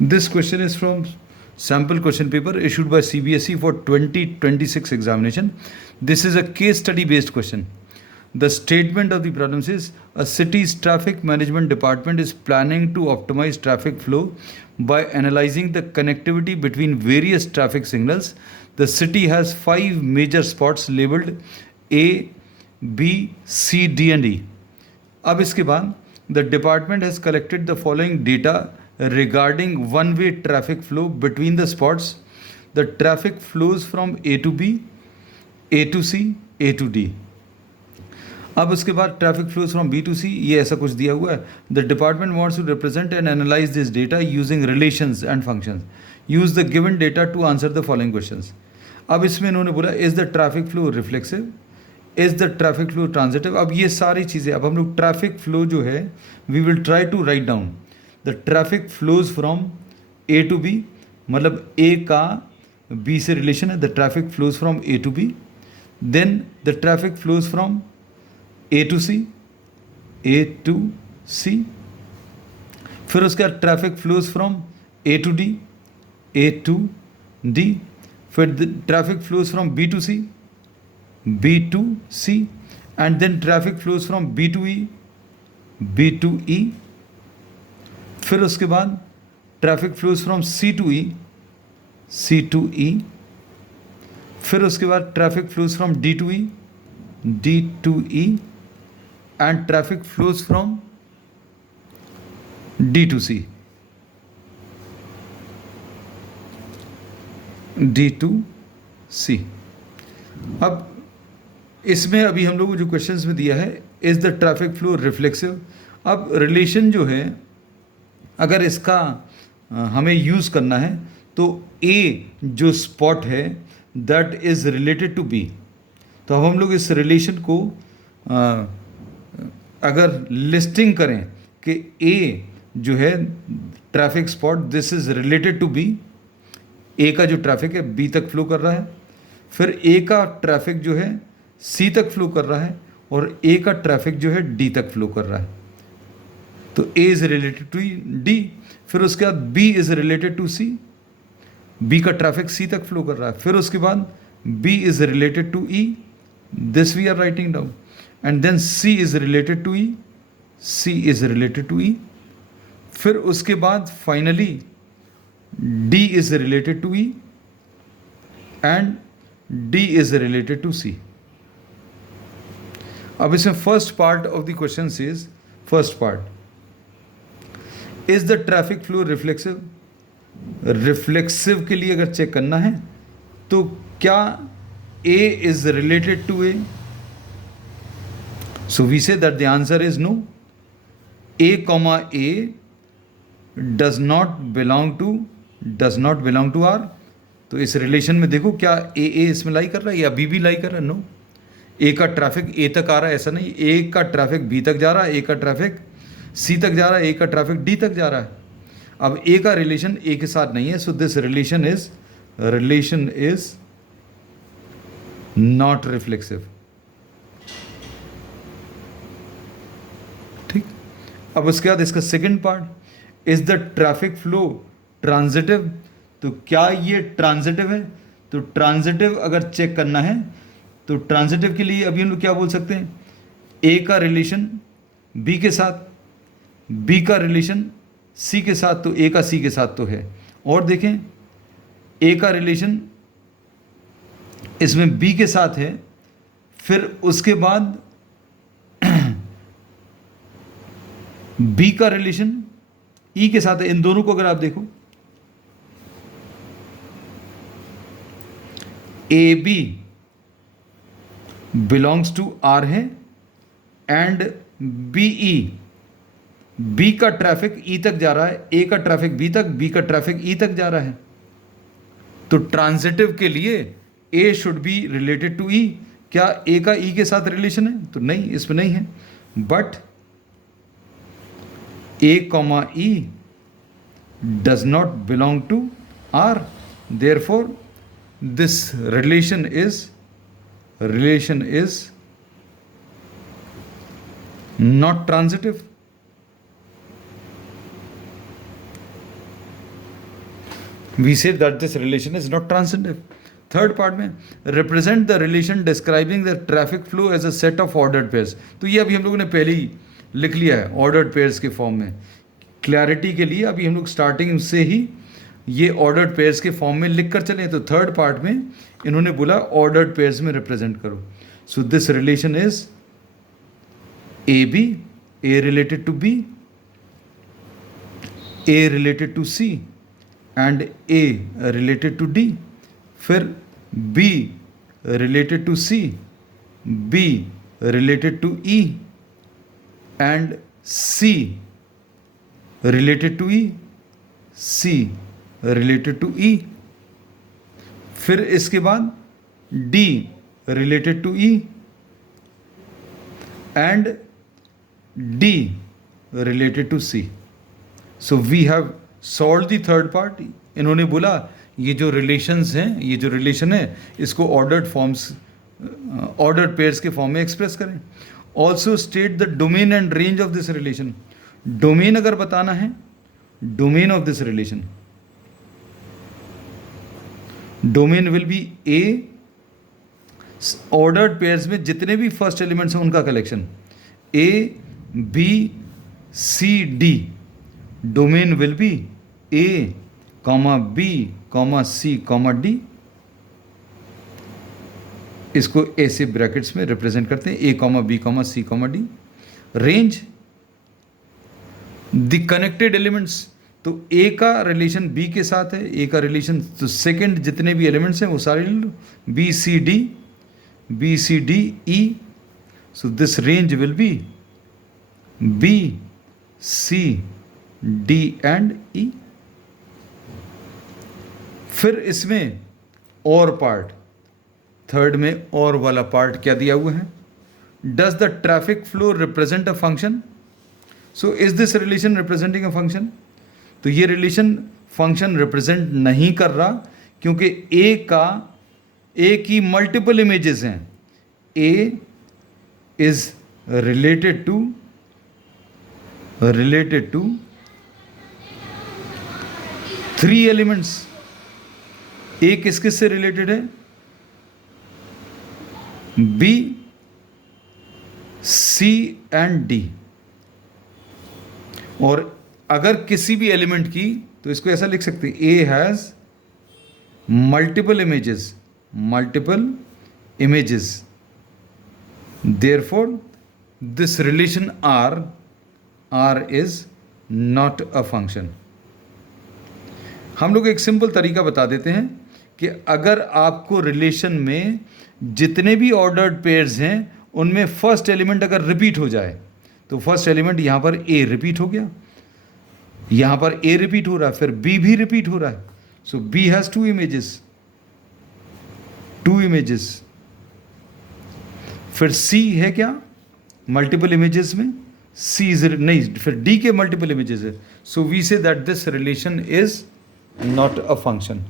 This question is from sample question paper issued by CBSE for 2026 examination. This is a case study based question. The statement of the problem says a city's traffic management department is planning to optimize traffic flow by analyzing the connectivity between various traffic signals. The city has 5 major spots labeled A, B, C, D and E. अब इसके बाद the department has collected the following data regarding one-way traffic flow between the spots. The traffic flows from A to B, A to C, A to D. अब उसके बाद traffic flows from B to C, ये ऐसा कुछ दिया हुआ है. The department wants to represent and analyze this data using relations and functions. Use the given data to answer the following questions. अब इसमें इन्होंने बोला is the traffic flow reflexive, is the traffic flow transitive. अब ये सारी चीज़ें, अब हम लोग ट्रैफिक फ्लो जो है we will try to write down. The traffic flows from A to B, मतलब ए का बी से रिलेशन है. The traffic flows from A to B. Then the traffic flows from A to C, A to C. फिर उसके बाद traffic flows from A to D, A to D. फिर traffic flows from B to C, B to C. And then traffic flows from B to E, B to E. फिर उसके बाद traffic flows from C to E, C to E. फिर उसके बाद traffic flows from D to E, D to E. and traffic flows from D to C, D to C. अब इसमें अभी हम लोग जो क्वेश्चंस में दिया है is the traffic flow reflexive. अब रिलेशन जो है अगर इसका हमें यूज़ करना है तो A जो स्पॉट है that is related to B. तो अब हम लोग इस रिलेशन को अगर लिस्टिंग करें कि A जो है traffic spot this is related to B. A का जो ट्रैफिक है B तक फ्लो कर रहा है, फिर A का ट्रैफिक जो है C तक फ्लो कर रहा है और A का ट्रैफिक जो है D तक फ्लो कर रहा है. तो A is related to D. फिर उसके बाद B is related to C, B का ट्रैफिक C तक फ्लो कर रहा है. फिर उसके बाद B is related to E, this we are writing down. And then C is related to E, C is related to E. फिर उसके बाद finally D is related to E and D is related to C. अब इसमें first part of the question says, first part is the traffic flow reflexive. Reflexive के लिए अगर check करना है तो क्या A is related to A? So we say that the answer is no. A comma A does not belong to R. तो इस relation में देखो क्या A इसमें लाई कर रहा है या B भी लाई कर रहा है. नो. A का ट्रैफिक A तक आ रहा है ऐसा नहीं. A का ट्रैफिक B तक जा रहा है, A का ट्रैफिक C तक जा रहा है, A का ट्रैफिक D तक जा रहा है. अब A का रिलेशन A के साथ नहीं है. सो this relation is not reflexive. अब उसके बाद इसका second part is the traffic flow transitive. तो क्या ये ट्रांजिटिव है? तो ट्रांजिटिव अगर चेक करना है तो ट्रांजिटिव के लिए अभी हम लोग क्या बोल सकते हैं, ए का रिलेशन बी के साथ, बी का रिलेशन सी के साथ, तो ए का सी के साथ तो है. और देखें ए का रिलेशन इसमें बी के साथ है, फिर उसके बाद बी का रिलेशन ई के साथ है. इन दोनों को अगर आप देखो A B belongs to R है एंड बी ई, बी का ट्रैफिक ई तक जा रहा है, ए का ट्रैफिक बी तक, बी का ट्रैफिक ई तक जा रहा है. तो ट्रांजिटिव के लिए A should be related to E. क्या ए का ई के साथ रिलेशन है? तो नहीं, इसमें नहीं है. But A comma E does not belong to R. Therefore, this relation is not transitive. We say that this relation is not transitive. Third part में represent the relation describing the traffic flow as a set of ordered pairs. तो ये अभी हम लोगों ने पहले ही लिख लिया है ऑर्डर्ड पेयर्स के फॉर्म में. क्लैरिटी के लिए अभी हम लोग स्टार्टिंग से ही ये ऑर्डर्ड पेयर्स के फॉर्म में लिख कर चले. तो थर्ड पार्ट में इन्होंने बोला ऑर्डर्ड पेयर्स में रिप्रेजेंट करो. So this relation is A B, A related to B, A related to C and A related to D. फिर B related to C, B related to E and C related to E, C related to E. फिर इसके बाद D related to E and D related to C. So we have solved the third part. इन्होंने बोला ये जो relations हैं, ये जो रिलेशन है इसको ऑर्डर्ड फॉर्म्स, ऑर्डर्ड पेयर्स के फॉर्म में एक्सप्रेस करें. Also state the domain and range of this relation. Domain अगर बताना है, domain of this relation, domain will be A, ordered pairs में जितने भी फर्स्ट एलिमेंट्स हैं उनका collection, A B C D. Domain will be A comma B comma C comma D. इसको ऐसे ब्रैकेट्स में रिप्रेजेंट करते हैं, A comma B comma C comma D. Range the connected elements. तो ए का रिलेशन बी के साथ है, ए का रिलेशन, तो सेकंड जितने भी एलिमेंट्स हैं वो सारे ले लो, B C D, B C D E. So this range will be B C D and E. फिर इसमें और पार्ट, थर्ड में और वाला पार्ट क्या दिया हुआ है, does the traffic flow represent a function. So is this relation representing a function. तो ये रिलेशन फंक्शन रिप्रेजेंट नहीं कर रहा क्योंकि ए की मल्टीपल इमेजेस हैं. ए इज रिलेटेड टू 3 एलिमेंट्स. ए किस किस से रिलेटेड है, बी सी एंड डी. और अगर किसी भी एलिमेंट की, तो इसको ऐसा लिख सकते हैं, A has multiple images, therefore this relation R is not a function. हम लोग एक सिंपल तरीका बता देते हैं कि अगर आपको रिलेशन में जितने भी ऑर्डर्ड पेयर्स हैं उनमें फर्स्ट एलिमेंट अगर रिपीट हो जाए, तो फर्स्ट एलिमेंट यहाँ पर ए रिपीट हो गया, यहाँ पर ए रिपीट हो रहा है, फिर बी भी रिपीट हो रहा है. सो बी हैज़ 2 इमेजेस. फिर सी है क्या, मल्टीपल इमेजेस में सी इज नहीं, फिर डी के मल्टीपल इमेजेस है. So we say that this relation is not a function.